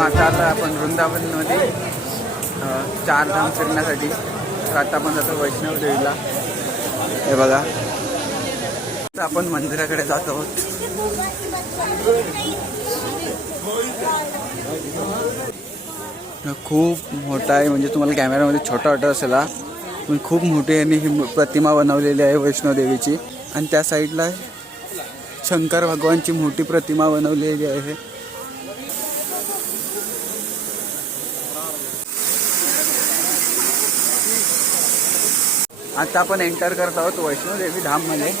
आता आलो आपण वृंदावनमध्ये 4 धाम फिरण्यासाठी. तर आता आपण जातो वैष्णव देवीला. हे बघा, आता आपण मंदिराकडे जात आहोत. खूप मोठा आहे, म्हणजे तुम्हाला कॅमेरामध्ये छोटा वाटत असेल पण खूप मोठी आणि ही प्रतिमा बनवलेली आहे वैष्णव देवीची. आणि त्या साईडला शंकर भगवानची मोठी प्रतिमा बनवलेली आहे. आता आपण एंटर करत आहोत वैष्णव देवी धाममध्ये.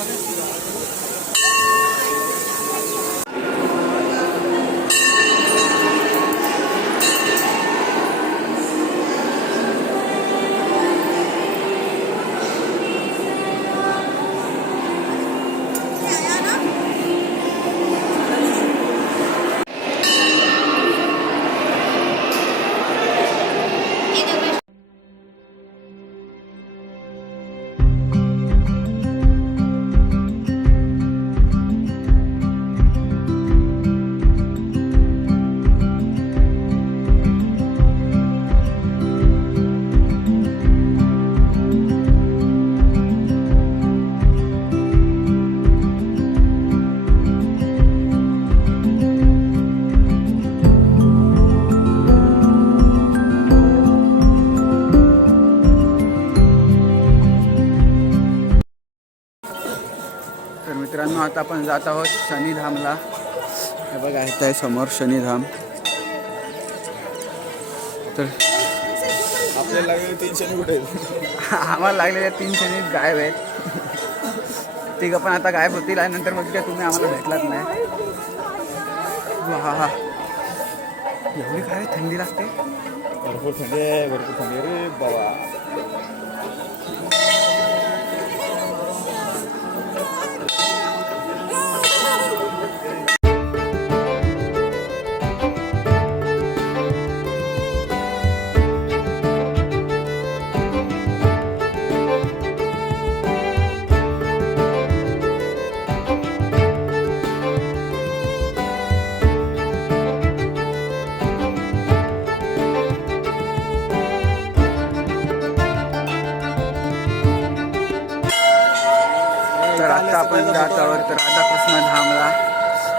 तर मित्रांनो, आता आपण जात आहोत शनिधामला. हे बघा, इथं आहे समोर शनिधाम. तर आपल्याला लागलेले 3 शनी कुठे आहेत? आम्हाला लागलेल्या 3 शनी गायब आहेत. तिघं पण आता गायब होतील आणि नंतर मग काय तुम्ही आम्हाला भेटलाच नाही. हा एवढी काय थंडी लागते. भरपूर थंडी आहे, भरपूर थंडी आहे रे बाबा. तर आता आपण जात आहोत राधाकृष्ण धामला.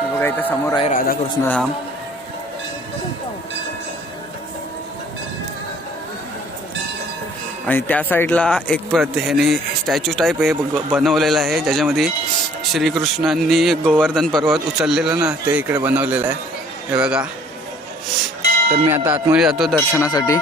बघा, इथं समोर आहे राधाकृष्ण धाम. आणि त्या साईडला एक ह्याने स्टॅच्यू टाईप हे बनवलेलं आहे, ज्याच्यामध्ये श्रीकृष्णांनी गोवर्धन पर्वत उचललेलं ना, ते इकडे बनवलेलं आहे. हे बघा. तर मी आता आतमध्ये जातो दर्शनासाठी.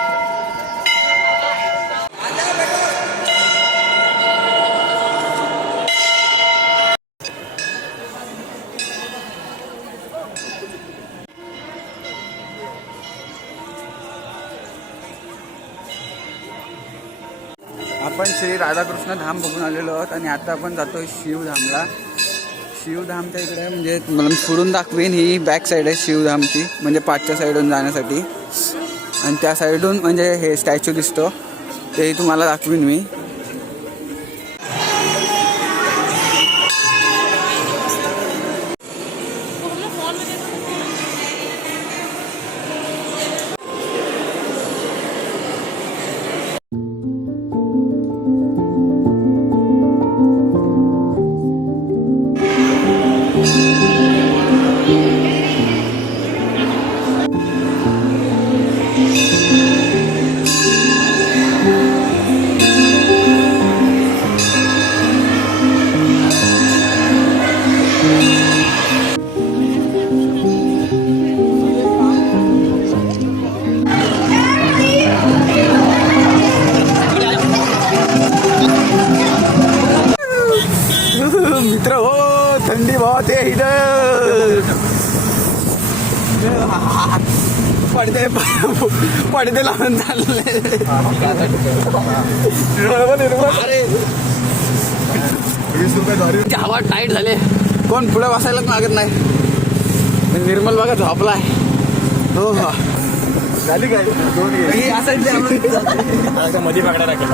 आपण श्री राधाकृष्ण धाम बघून आलेलो आहोत आणि आता आपण जातोय शिवधामला. शिवधामच्या इकडे म्हणजे मला पुढून दाखवेन, ही बॅक साईड आहे शिवधामची, म्हणजे पाठच्या साईडून जाण्यासाठी. आणि त्या साईडून म्हणजे हे स्टॅच्यू दिसतो, तेही तुम्हाला दाखवीन मी. मित्र हो, थंडी बहुत आहे इधर. पडदे लावून चालले. हवा टाईट झाले, कोण पुढे बसायलाच मागत नाही. निर्मल बघा झोपलाय. हो झाली काय असं मध्ये बागड्या राखेल.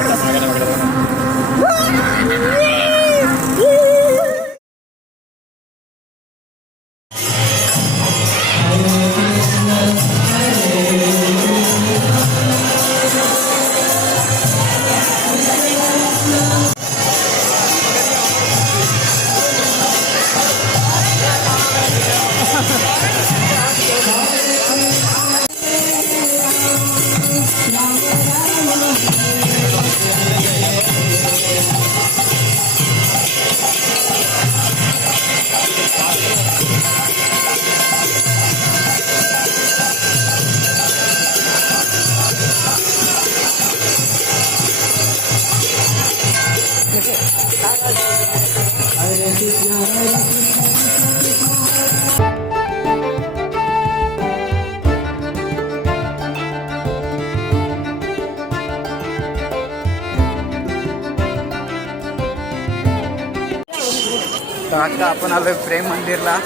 तर आता आपण आलोय प्रेम मंदिरला.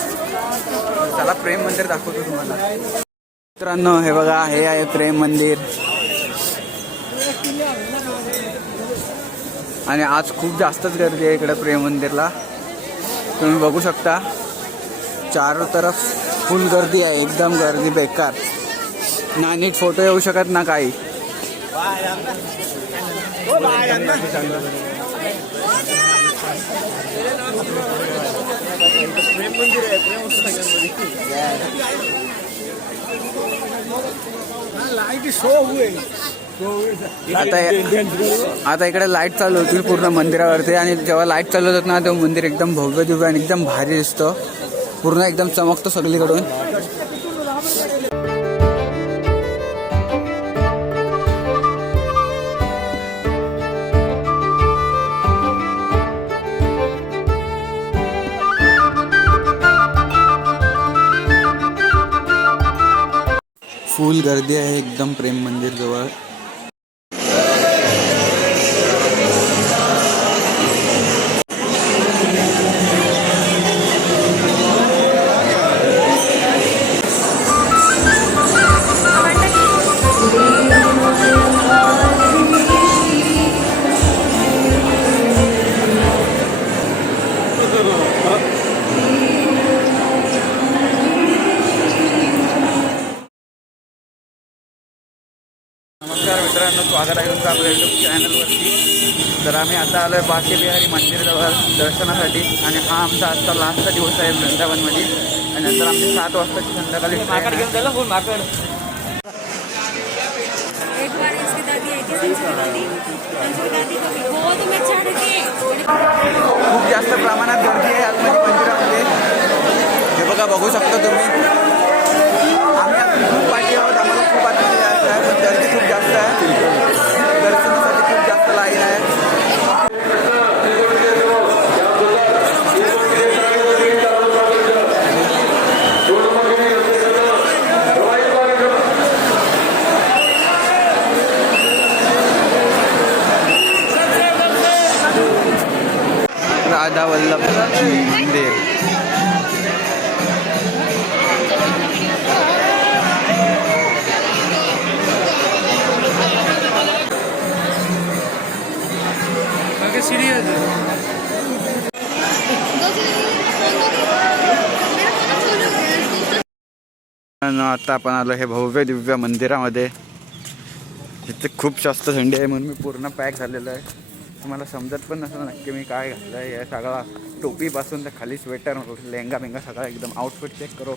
चला प्रेम मंदिर दाखवतो तुम्हाला. मित्रांनो हे बघा, हे आहे प्रेम मंदिर. आणि आज खूप जास्तच गर्दी आहे इकडे प्रेम मंदिरला. तुम्ही बघू शकता चारों तरफ फुल गर्दी आहे, एकदम गर्दी बेकार. ना नीट फोटो येऊ शकत ना काही. आता इकडे लाईट चालू होतील पूर्ण मंदिरावरती. आणि जेव्हा लाईट चालू होतात ना तेव्हा मंदिर एकदम भव्य दिव्य आणि एकदम भारी दिसतं. पूर्ण एकदम चमकतो सगळीकडून. फुल गर्दी आहे एकदम प्रेम मंदिर जवळ. नमस्कार मित्रांनो, स्वागत आहे तुमचं आपल्या यूट्यूब चॅनलवरती. तर आम्ही आता आलो आहे बाके बिहारी मंदिरजवळ दर्शनासाठी. आणि हा आमचा आजचा लास्टचा दिवस आहे वृंदावनमध्ये. आणि नंतर आमची 7 वाजताची संध्याकाळी माकड़ घेऊन जायला फोन माकड़. एक बार इसकी दादी है क्या संजू दादी को वो तो मैं चढ़ के खूप जास्त प्रमाणात गर्दी आहे आतमध्ये मंदिरामध्ये. हे बघा, बघू शकता तुम्ही. आम्ही आता खूप पाठी आहोत, आम्हाला खूप आतमध्ये जायचं आहे. पण गर्दी खूप जास्त आहे. दर्शनासाठी खूप जास्त लाईन आहे. राधा वल्लभ मंदिर. आता आपण आलो हे भव्य दिव्य मंदिरामध्ये. इथे खूप जास्त थंडी आहे म्हणून मी पूर्ण पॅक झालेलो आहे. तुम्हाला समजत पण नसेल नक्की मी काय घातलं आहे. या सगळा टोपीपासून तर खाली स्वेटर, लेंगा बेंगा सगळा एकदम आउटफिट चेक करो.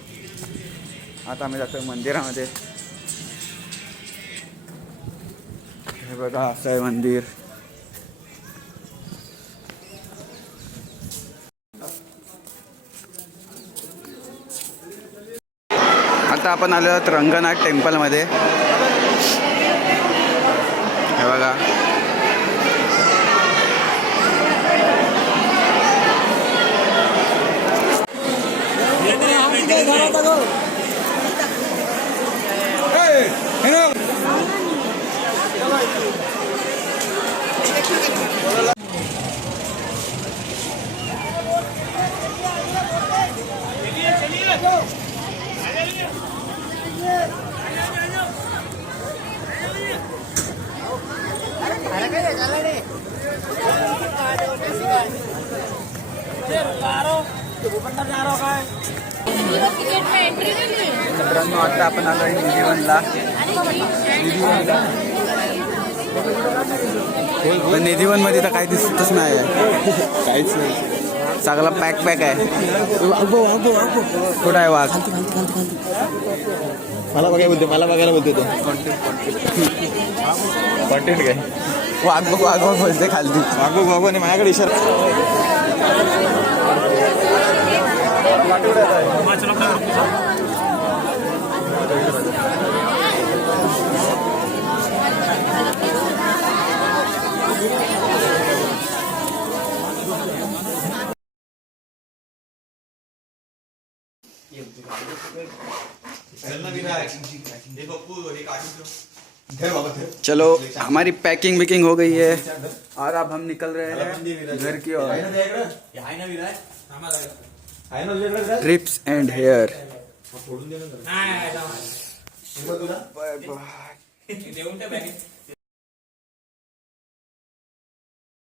आता आम्ही जातो मंदिरामध्ये. हे बघा, असं आहे मंदिर. आता आपण आलो आहोत रंगनाथ टेम्पलमध्ये. हे बघा, मित्रांनो आता आपण आलो आहे निधिवनला. पण निधिवनमध्ये तर काही दिसतच नाही आहे. काहीच नाही, सगळा पॅक आहे. कुठं आहे वाघ? मला बघायला बोलते तो कॉन्टेंट काय. वाघ बोलते खालती. वागो आणि माझ्याकडे इशारा. हे पप्पू हे काढून चलो हमारी पैकिंग विकिंग हो गई है और अब हम निकल रहे हैं घर की ओर। Trips and here. Bye bye.